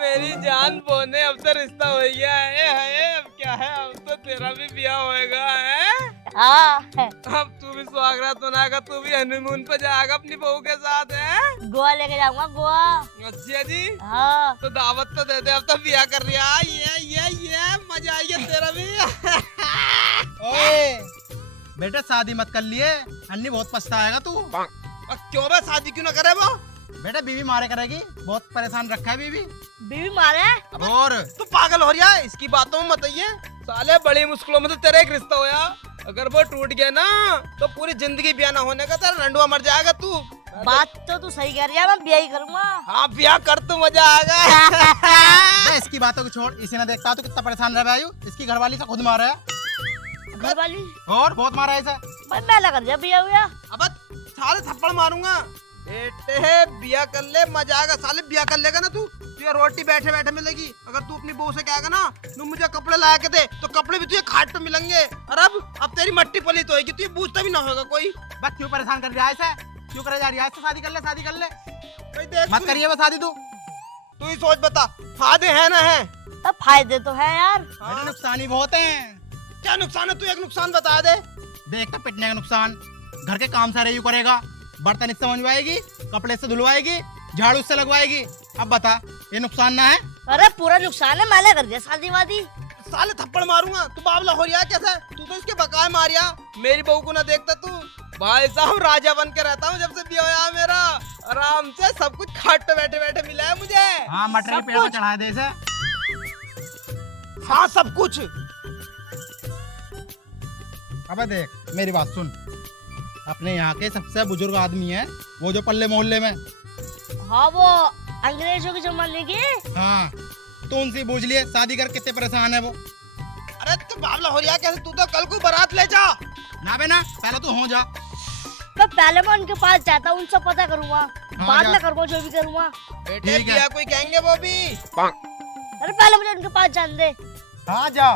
मेरी जान बोने अब तो रिश्ता हो गया है। अब क्या है, अब तो तेरा भी ब्याह होएगा है। हाँ अब तू भी सुहागरात मनाएगा, तू भी हनीमून पे जाएगा अपनी बहू के साथ है। गोवा लेके जाऊंगा गोवा। अच्छा जी, हाँ तो दावत तो दे दे, अब तो ब्याह कर रही है। ये मजा आई है तेरा भी। ओए बेटा शादी मत कर लिए, अन्नी बहुत पछताएगा तू। क्यों बे, शादी क्यों ना करे वो? बेटा बीवी मारे करेगी, बहुत परेशान रखा है बीवी। बीवी मारे। और तू पागल हो रहा है, इसकी बातों में मत आइए। साले बड़ी मुश्किलों में तो तेरा एक रिश्ता होया, अगर वो टूट गया ना तो पूरी जिंदगी ब्याह ना होने का तेरा रंडुआ मर जाएगा तू। बात तो तू सही कर रही है, मैं ब्याह ही करूंगा। हाँ ब्याह कर, तू मजा आएगा। बे, इसकी बातों को छोड़, इसे ना देखता तो कितना परेशान रह आयु। इसकी घरवाली से खुद मारा है, घर वाली और बहुत मारा है इसे। भाई मैं लगा दिया ब्याह हुआ। अब साले थप्पड़ मारूंगा। बेटे ब्याह कर ले, मजा आएगा। साले ब्याह कर लेगा ना तू, तुझे रोटी बैठे बैठे मिलेगी। अगर तू अपनी बहू से कहेगा ना तू मुझे कपड़े ला के दे, तो कपड़े भी तुझे खाट पे मिलेंगे। और अब तेरी मट्टी पलीत होएगी, तुझे पूछता भी ना होगा कोई। बस क्यों परेशान कर रहा है इसे, क्यों करे जा रही है? इससे शादी कर ले, शादी कर ले। भाई देख, मत करिए वो शादी तू। तू ही सोच, बता फायदे हैं ना है? अब फायदे तो है यार। बेटा नुकसान ही बहुत है। क्या नुकसान है, तू एक नुकसान बता दे। देख तो पिटने का नुकसान, घर के काम सारे यू करेगा, बर्तन इससे मंजवाएगी, कपड़े से धुलवाएगी, झाड़ू से लगवाएगी। अब बता ये नुकसान ना है? अरे पूरा नुकसान है, मैंने कर दिया शादी वादी। साले थप्पड़ मारूंगा। तू बावला हो रहा है कैसे? तू तो इसके बकाए मारिया, मेरी बहू को ना देखता तू। भाई साहब राजा बन के रहता हूँ जब से ब्याह हुआ मेरा। आराम से सब कुछ खाट पे बैठे बैठे मिला है मुझे। हाँ मटेरियल पेड़ पे चढ़ा दे इसे। हाँ सब कुछ। अबे देख मेरी बात सुन, अपने यहाँ के सबसे बुजुर्ग आदमी है वो, जो पल्ले मोहल्ले में। हाँ वो अंग्रेजों के जमाने की। हाँ तो उनसे पूछ लिए शादी कर कितने परेशान है वो। अरे तू बावला हो रहा है कैसे? तू तो कल को बारात ले जा ना बे ना, पहले तो हो जा। तो पहले मैं उनके पास जाता हूँ, उनसे पता करूंगा, बाद में करूंगा जो भी करूंगा। बेटे ठीक है। ब्याह कोई कहेंगे वो भी। अरे पहले मुझे उनके पास जान दे। हाँ जा।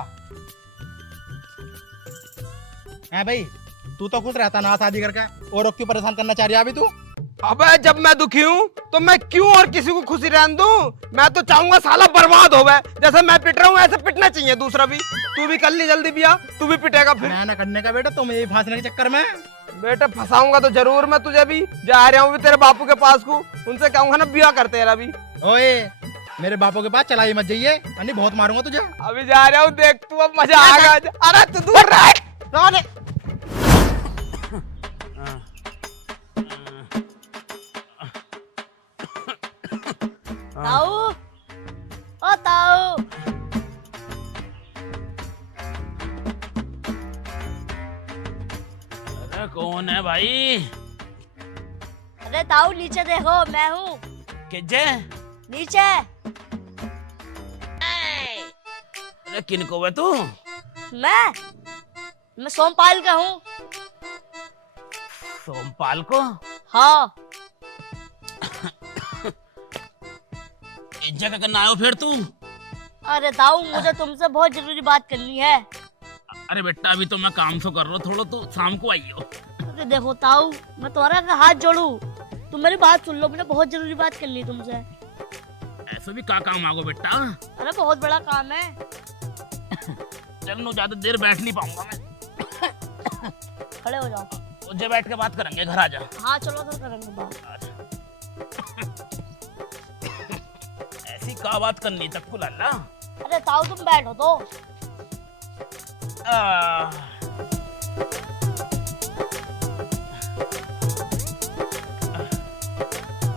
है भाई, तू तो खुश रहता ना शादी करके, और क्यों परेशान करना चाह रही है अभी तू? अबे जब मैं दुखी हूँ तो मैं क्यों और किसी को खुशी रहने दूं? मैं तो चाहूंगा साला बर्बाद होवे। जैसे मैं पिट रहा हूँ ऐसे पिटना चाहिए दूसरा भी। तू भी कर ली जल्दी ब्याह, तू भी पिटेगा फिर। मैं ना करने का बेटा, तुम यही फांसने के चक्कर में। बेटा फंसाऊंगा तो जरूर मैं तुझे भी। जा रहा हूँ भी तेरे बापू के पास को, उनसे कहूंगा ना ब्याह कर तेरा भी। ओए मेरे बापों के पास चला ही मत जाइए, अन्नी बहुत मारूंगा तुझे। अभी जा रहा हूँ, देख तू अब मजा आएगा। अरे तू दूर रह। ताऊ, ओ ताऊ। अरे कौन है भाई? अरे ताऊ नीचे देखो, मैं हूँ किजे? नीचे। अरे किन को है तू? मैं सोमपाल का हूँ। सोमपाल को? हाँ। इस जगह करना आयो फिर तू? अरे ताऊ मुझे तुमसे बहुत जरूरी बात करनी है। अरे बेटा अभी तो मैं काम से कर रहा हूँ, थोड़ा तो शाम को आइयो। अरे देखो ताऊ, मैं तुम्हारा का हाथ जोड़ू, तुम मेरी बात सुन लो, मुझे बहुत जरूरी बात करनी है तुमसे। ऐसे भी का काम आगो बेटा? अरे बहुत बड़ा काम है। चल नो ज्यादा देर बैठ नहीं पाऊंगा मैं। खड़े हो जाओ। मुझे बैठ के बात करेंगे, घर आ जा। हाँ चलो फिर करेंगे बात। ऐसी का बात करनी तक को लाला? अरे ताऊ तुम बैठो तो।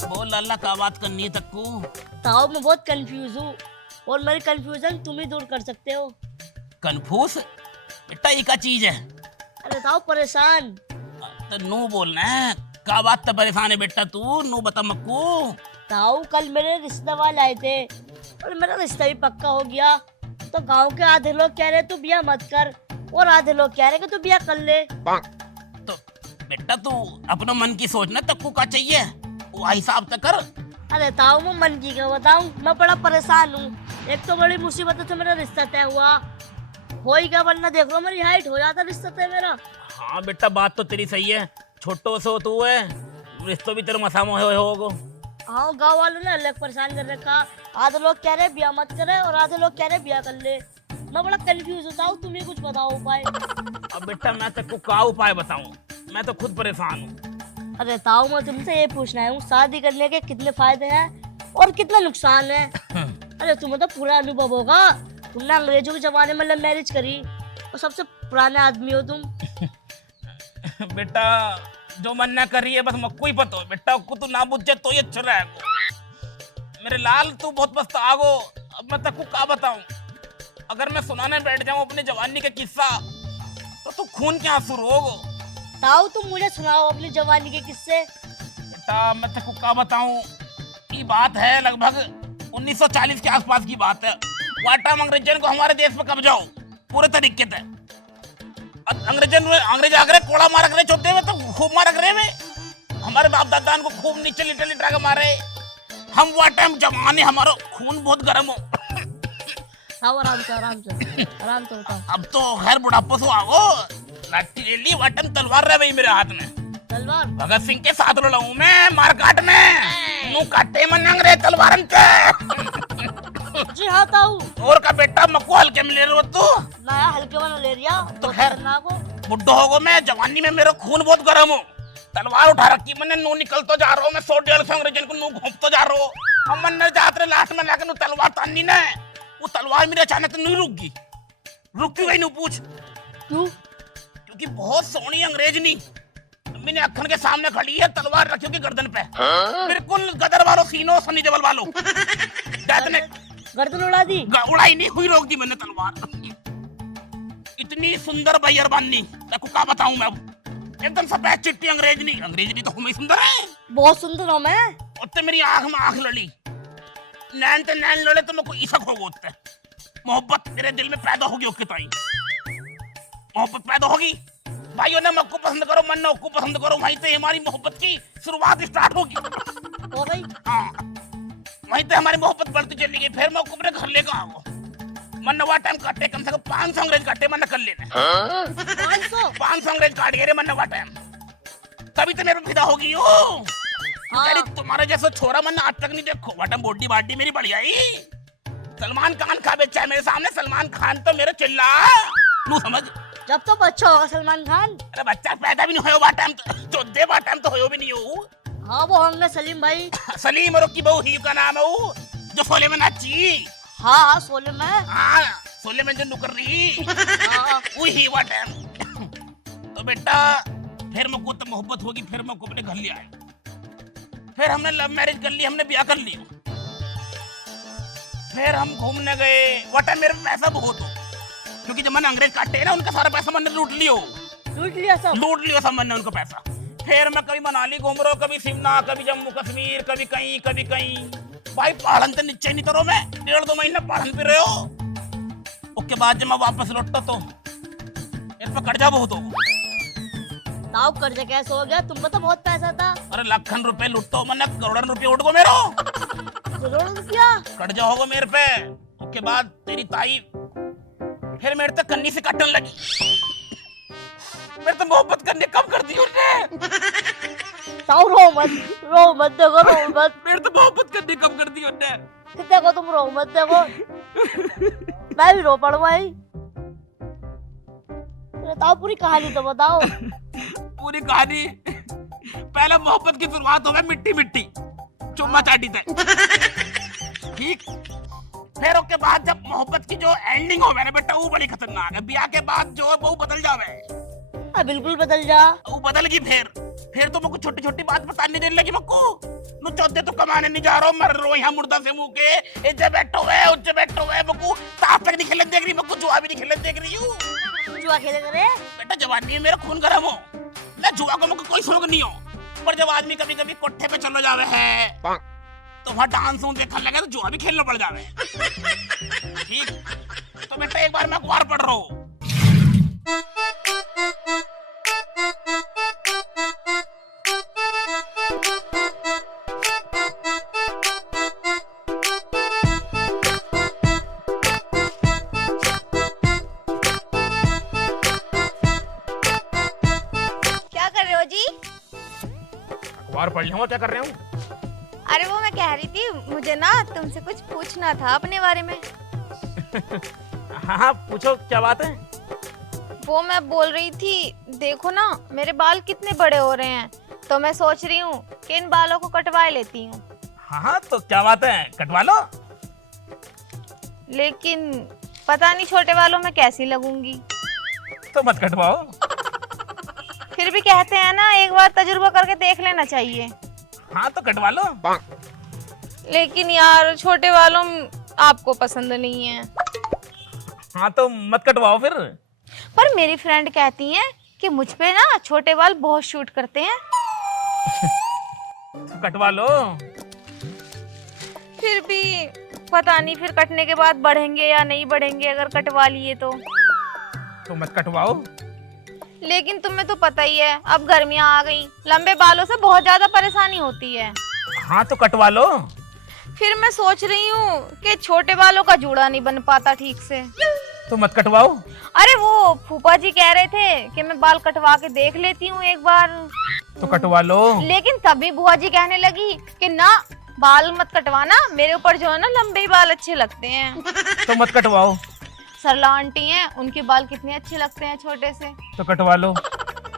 बोल लाला का बात करनी तक को? ताऊ मैं बहुत कंफ्यूज हूँ, और मेरी कंफ्यूजन तुम ही दूर कर सकते हो। कन्फ्यूज? बेटा ये क्या चीज है? अरे ताऊ परेशान। तो नू बोलना है, का बात तो परेशान है बेटा तू? नू बता मक्कू। ताऊ कल मेरे रिश्ते वाले आए थे, और मेरा रिश्ता भी पक्का हो गया। तो गांव के आधे लोग कह रहे तू ब्याह मत कर, और आधे लोग कह रहे कि तू ब्याह कर ले। तो बेटा तू अपना मन की सोचना, तक्कू का चाहिए वो हिसाब तक कर। अरे ताऊ मैं मन की क्या बताऊं, मैं बड़ा परेशान हूँ। एक तो बड़ी मुसीबत से मेरा रिश्ता तय हुआ, हो ही क्या, वरना देख लो मेरी हाइट हो जाता रिश्ता तय मेरा। हाँ बेटा बात तो तेरी सही है, छोटो सो तू है, रिश्तो भी तेरे मसामो होगो, हाँ गाँव वालों ने अलग परेशान कर रखा। आधे लोग कह रहे ब्याह मत करे और आधे लोग कह रहे ब्याह कर ले। मैं बड़ा कंफ्यूज होता हूँ, तुम ही कुछ बताओ उपाय। अब बेटा मैं तेको क्या उपाय बताऊं, मैं तो खुद परेशान हूँ। अरे ताऊ मैं तुमसे ये पूछना है, शादी करने के कितने फायदे हैं और कितना नुकसान है। अरे तुम्हें तो पूरा अनुभव होगा, तुमने अंग्रेजों के जमाने में लव मैरिज करी और सबसे पुराने आदमी हो तुम। बेटा जो मन ना करी है बस मक्को ही पतो बेटा को तू ना बुझे तो ये अच्छा रहेगो। मेरे लाल तू बहुत पछताओ। अब मैं तेको क्या बताऊं, अगर मैं सुनाने बैठ जाऊं अपने जवानी का किस्सा तो तू खून के आंसू रोगो। ताऊ तुम मुझे सुनाओ अपनी जवानी के किस्से। बेटा मैं तेको क्या बताऊं, ये बात है लगभग 1940 के आसपास की बात है। वाटा अंग्रेजन को हमारे देश पे कब्जा हो पूरे तरीके से। अंग्रेज आगरे कोड़ा मार करे चौथे में तो खूब मार करे में हमारे बाप दादा को खूब नीचे लिटल लिटा के मारे। हम वो टाइम जवानी हमारा खून बहुत गर्म हो। ताऊ आराम से आराम से आराम से बताओ। अब तो खैर बुढ़ापा से आओ लाठी ले ली, वो टाइम तलवार रह गई मेरे हाथ में। तलवार भगत सिंह के साथ लड़ा हूं मैं मारकाट में, मुंह काटे मन अंग्रेज तलवारन के। जी हाँ ताऊ। और का बेटा मक्को हल्के में ले रहे हो तू, नया हल्के वाला ले लिया तो खैर को। बुड्ढो होगो मैं, जवानी में मेरा खून बहुत गर्म हो। तलवार उठा रखी मैंने, नू निकल तो जा रहा हूँ मैं 100-150 अंग्रेजन को नू घूम तो जा रहा हूँ। हम मन न जाते लास्ट में लाके नू तलवार तानी ना, वो तलवार मेरे अचानक नहीं रुक गई। रुक क्यों गई नू पूछ? क्यों? क्योंकि बहुत सोहनी अंग्रेज नी मैंने अखन के सामने खड़ी है, तलवार रखी होगी गर्दन पे। बिल्कुल गदर वालों सीनो सनी जबल वालों गर्दन उड़ा दी। उड़ाई नहीं हुई, रोक दी मैंने तलवार। इतनी सुंदर बैयर बानी देखो क्या बताऊं मैं। अब एकदम सफेद चिट्टी अंग्रेजनी तो हमें सुंदर है, बहुत सुंदर हूँ मैं। उत्ते मेरी आंख में आंख लड़ी, नैन ते नैन लड़े तो मेरे को ईशक होगा। उत्ते मोहब्बत मेरे दिल में पैदा होगी, उसके ताई मोहब्बत पैदा होगी। भाइयों ने मक्को पसंद करो, मन ने उसको पसंद करो, वहीं से हमारी मोहब्बत की शुरुआत स्टार्ट होगी। हो गई। हाँ वहीं से हमारी मोहब्बत बढ़ती चली गई। फिर मैं उसको अपने घर लेकर आऊँ। मन ने वो टाइम काटे कम से कम 500 अंग्रेज काटे मन कर लेने। 500 अंग्रेज काट गए रे मन ने वो टाइम। कभी तो मेरे फिदा होगी हो। हाँ। तुम्हारे जैसा छोरा मन आज तक नहीं देखो। वो टाइम बॉडी बाडी मेरी बढ़िया ही। सलमान खान खा बेचा है मेरे सामने। सलमान खान तो मेरे चिल्ला नू समझ। जब तो बच्चा होगा सलमान खान। अरे बच्चा पैदा भी नहीं हो वो टाइम तो दे वो टाइम तो हो भी नहीं हो। हाँ वो होंगे सलीम भाई। सलीम और की बहू ही का नाम है वो जो शोले में नाची। हाँ हाँ शोले में। हाँ शोले में जो नुकर रही हाँ। वही वो टाइम। तो बेटा फिर मेरे को तो मोहब्बत होगी, फिर मेरे को अपने घर ले आए। फिर हमने लव मैरिज कर ली, हमने ब्याह कर लिया। फिर हम घूमने गए। वो टाइम मेरे पैसा बहुत हो, क्योंकि जब मैंने अंग्रेज काटे ना उनका सारा पैसा मैंने लूट लियो। लूट लिया सब मैंने उनका पैसा। फिर मैं कभी मनाली घूम रहा हूँ, कभी शिमला, कभी जम्मू कश्मीर, कभी कहीं। भाई पहाड़न से नीचे नहीं तरो मैं 1.5-2 महीने पहाड़न पे रहे हो। उसके बाद जब मैं वापस लौटता तो मेरे पे कर्जा बहुत हो। ताऊ कर्जा कैसे हो गया? तुमको तो बहुत पैसा था। अरे लाखन रुपए लुटता हूँ मैंने, करोड़न रुपए उठ गो मेरा। करोड़ रुपया कर्जा होगा मेरे पे। उसके बाद तेरी ताई फिर मेरे तक कन्नी से काटने लगी। मेरे तो मोहब्बत करने कम कर दी उसने। ताऊ रो मत देखो, रो मत। मेरे तो मोहब्बत करने कम कर दी उसने। देखो तुम रो मत देखो। मैं भी रो पड़ू भाई। ताऊ पूरी कहानी तो बताओ। पूरी कहानी पहले मोहब्बत की शुरुआत हो गई मिट्टी चुम्मा चाटी थे। ठीक। फिर उसके बाद जब मोहब्बत की जो एंडिंग हो गई बेटा वो बड़ी खतरनाक है। ब्याह के बाद जो है वो बदल जावे। बिल्कुल बदल जा। वो बदल गई। फिर तो मुझको छोटी बात बताने देने लगी। मुझको नु चौथे तो कमाने नहीं जा रहा हूँ, मर रहा हूँ यहाँ मुर्दा से मुंह के। इज्जे बैठो है मुझको ताप तक नहीं खेलने देख रही, मुझको जुआ भी नहीं खेलने देख रही हूँ। जुआ खेले करे बेटा जवानी में मेरा खून गर्म हो ना, जुआ को मुझको कोई शौक नहीं हो। पर जब आदमी कभी कोठे पे चलो जावे है तो वहाँ डांस देखने लगे तो जुआ भी खेलना पड़ जावे। ठीक। तो बेटा एक बार मैं अखबार पढ़ रहा हूँ। क्या कर रहे हो जी? अखबार पढ़ लूंगा, क्या कर रहे हूँ? अरे वो मैं कह रही थी, मुझे ना तुमसे कुछ पूछना था अपने बारे में। हाँ हाँ पूछो, क्या बात है? वो मैं बोल रही थी, देखो ना मेरे बाल कितने बड़े हो रहे हैं, तो मैं सोच रही हूँ कि इन बालों को कटवा लेती हूँ। हाँ हाँ तो क्या बात है, कटवा लो। लेकिन पता नहीं छोटे बालों में कैसी लगूंगी। तो मत कटवाओ। फिर भी कहते हैं ना, एक बार तजुर्बा करके देख लेना चाहिए। हाँ तो कटवा लो। लेकिन यार छोटे बालों आपको पसंद नहीं है। हाँ तो मत कटवाओ फिर। पर मेरी फ्रेंड कहती है कि मुझ पे ना छोटे बाल बहुत शूट करते हैं। तो कटवा लो। फिर भी पता नहीं फिर कटने के बाद बढ़ेंगे या नहीं बढ़ेंगे अगर कटवा लिए तो। मत कटवाओ। लेकिन तुम्हें तो पता ही है, अब गर्मियां आ गई, लंबे बालों से बहुत ज्यादा परेशानी होती है। हाँ तो कटवा लो। फिर मैं सोच रही हूँ कि छोटे बालों का जूड़ा नहीं बन पाता ठीक से। तो मत कटवाओ। अरे वो फूफा जी कह रहे थे कि मैं बाल कटवा के देख लेती हूँ एक बार। तो कटवा लो। लेकिन तभी बुआ जी कहने लगी कि ना, बाल मत कटवाना, मेरे ऊपर जो है ना लंबे ही बाल अच्छे लगते हैं। तो मत कटवाओ। सरला आंटी हैं, उनके बाल कितने अच्छे लगते हैं छोटे से। तो कटवा लो।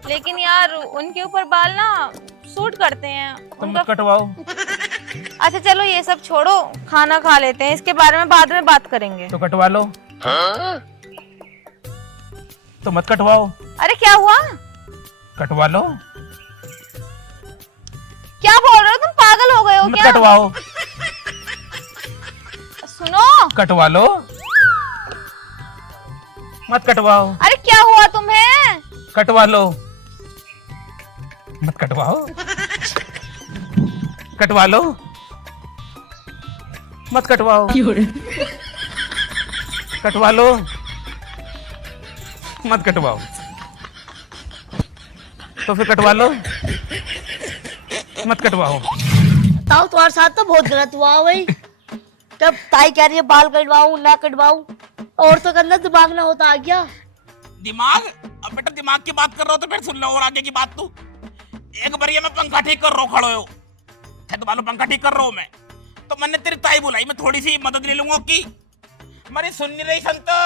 लेकिन यार उनके ऊपर बाल ना सूट करते हैं। तो मत कटवाओ। अच्छा चलो ये सब छोड़ो, खाना खा लेते हैं, इसके बारे में बाद में बात करेंगे। तो कटवा लो। तो मत कटवाओ। अरे क्या हुआ? कटवा लो। क्या बोल रहे हो तुम, पागल हो गए हो मत क्या? कटवाओ। सुनो, कटवा लो। मत कटवाओ। अरे क्या हुआ तुम्हें? कटवा लो। मत कटवाओ। कटवा लो। मत कटवाओ। कटवा लो। मत कटवाओ। तो फिर कटवा लो। मत कटवाओ। ताऊ तुम्हारे साथ तो बहुत गलत हुआ भाई। तब ताई कह रही है बाल कटवाऊं ना कटवाऊं, और तो करना दिमाग ना होता आ गया। दिमाग? अब बेटा दिमाग की बात कर रहा हो तो फिर सुन लो और आगे की बात। तू एक बार ये मैं पंखा ठीक कर रहा हूँ, खड़ो हो तो बालों पंखा ठीक कर रहा हूँ मैं, तो मैंने तेरी ताई बुलाई, मैं थोड़ी सी मदद ले लूंगा की। मेरी सुन नहीं रही संतो।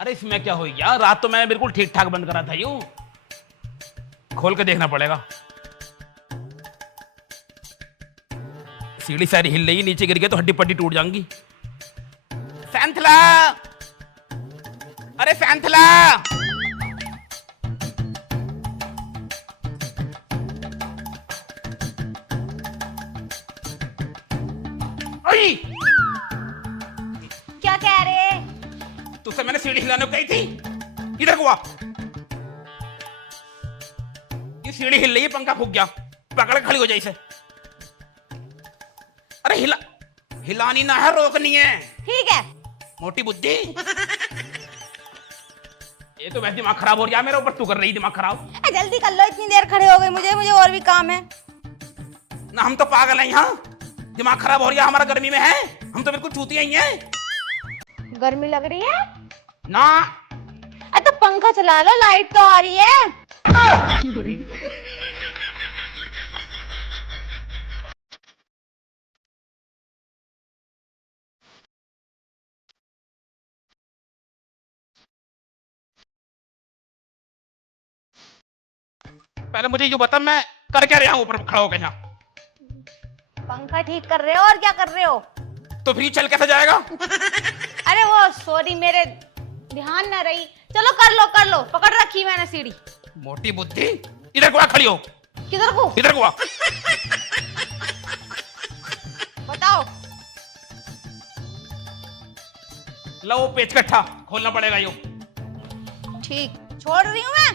अरे इसमें क्या हो गया, रात तो मैं बिल्कुल ठीक ठाक बंद करा था, यूं खोल के देखना पड़ेगा। सीढ़ी सारी हिल रही, नीचे गिर गया तो हड्डी पट्टी टूट जाएंगी। सैंथला, अरे सैंथला, क्या कह रहे? तुझसे मैंने सीढ़ी हिलाने को कही थी, इधर को आ। ये सीढ़ी हिल रही है, पंखा फूक गया, पकड़ के खड़ी हो जाए इसे। अरे हिलानी ना है, रोकनी है। ठीक है। मोटी बुद्धि। ये तो वैसे दिमाग खराब हो गया मेरे ऊपर, तू कर रही दिमाग खराब। जल्दी कर लो, इतनी देर खड़े हो गए, मुझे और भी काम है ना। हम तो पागल हैं यहाँ, दिमाग खराब हो रहा हमारा, गर्मी में है, हम तो बिल्कुल चूतिया ही हैं। गर्मी लग रही है ना। तो पंखा चला लो, लाइट तो आ रही है। पहले मुझे ये बता, मैं कर क्या रहा हूँ ऊपर खड़ा होकर यहाँ? पंखा ठीक कर रहे हो और क्या कर रहे हो? तो फिर चल कैसे जाएगा? अरे वो सॉरी, मेरे ध्यान न रही। चलो कर लो, पकड़ रखी मैंने सीढ़ी। मोटी बुद्धि, इधर को आ, खड़ी हो। किधर को? इधर को आ। बताओ। लो वो पेचकट्ठा खोलना पड़ेगा यो। ठीक, छोड़ रही हूँ मैं।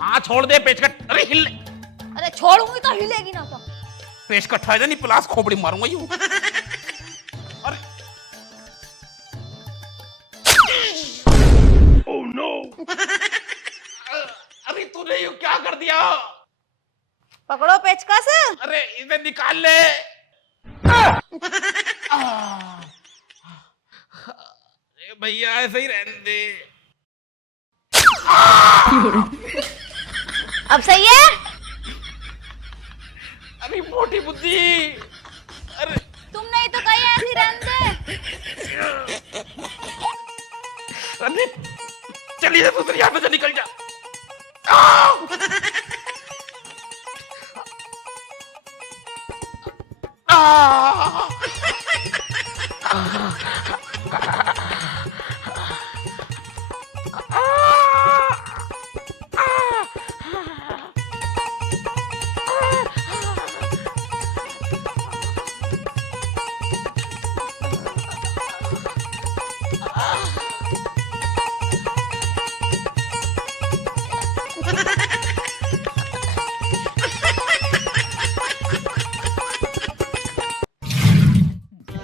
हाँ छोड़ दे पेचकट। अरे हिल। अरे छोड़ूंगी तो हिलेगी ना। तो पेचकट्ठा इधर नहीं, प्लास खोपड़ी मारूंगा यूं। अरे ओह नो। अरे तूने ये क्या कर दिया? पकड़ो पेचकस। अरे इसे निकाल ले। भैया ऐसे ही रहने दे। अब सही है? अरे तेरी मोटी बुद्धि। अरे तुमने ही तो कही ऐसी रहने दे। अरे चलिए दूसरी यहाँ से निकल जा। आओ!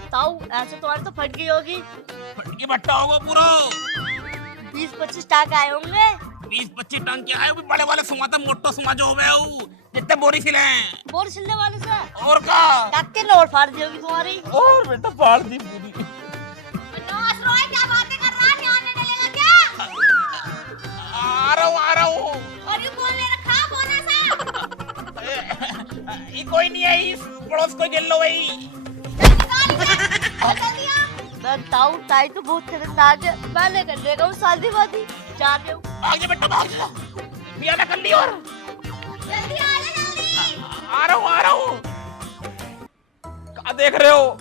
ताऊ ऐसे तुम्हारी तो फट गई होगी। फटके भट्टा होगा पूरा। 20-25 टाके आए होंगे। 20-25 टन के आए, बड़े वाले सुमा था, मोटो सुमा जो हो गया हूँ, जितने बोरी सिले हैं। बोर छिलने वाले से और का टाके नोट फाड़ दी होगी तुम्हारी। और बेटा फाड़ दी पूरी। नौस रोए, क्या बातें कर रहा है? ध्यान नहीं डलेगा क्या? आ रहा हूँ। और ये बोल ले रखा बोना सा। ये कोई नहीं है, इस पड़ोस को गिर लो भाई। मैं ताऊ ताई तो बहुत खतरनाक है। मैं नहीं कर लेगा शादी वादी। जा रहे हो। भाग जा बेटा, भाग जा। बिया ना कर ली और जल्दी आ ले, जल्दी। आ रहा हूँ। क्या देख रहे हो?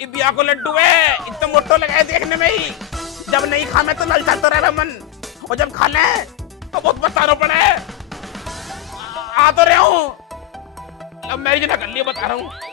ये बिया को लड्डू है, इतना मोटो लगा है देखने में ही। जब नहीं खाने तो ललचाता रहे मन, और जब खा ले तो बहुत बताना पड़े। आ तो रहा हूँ, अब मैरिज ना कर लिया, बता रहा हूँ।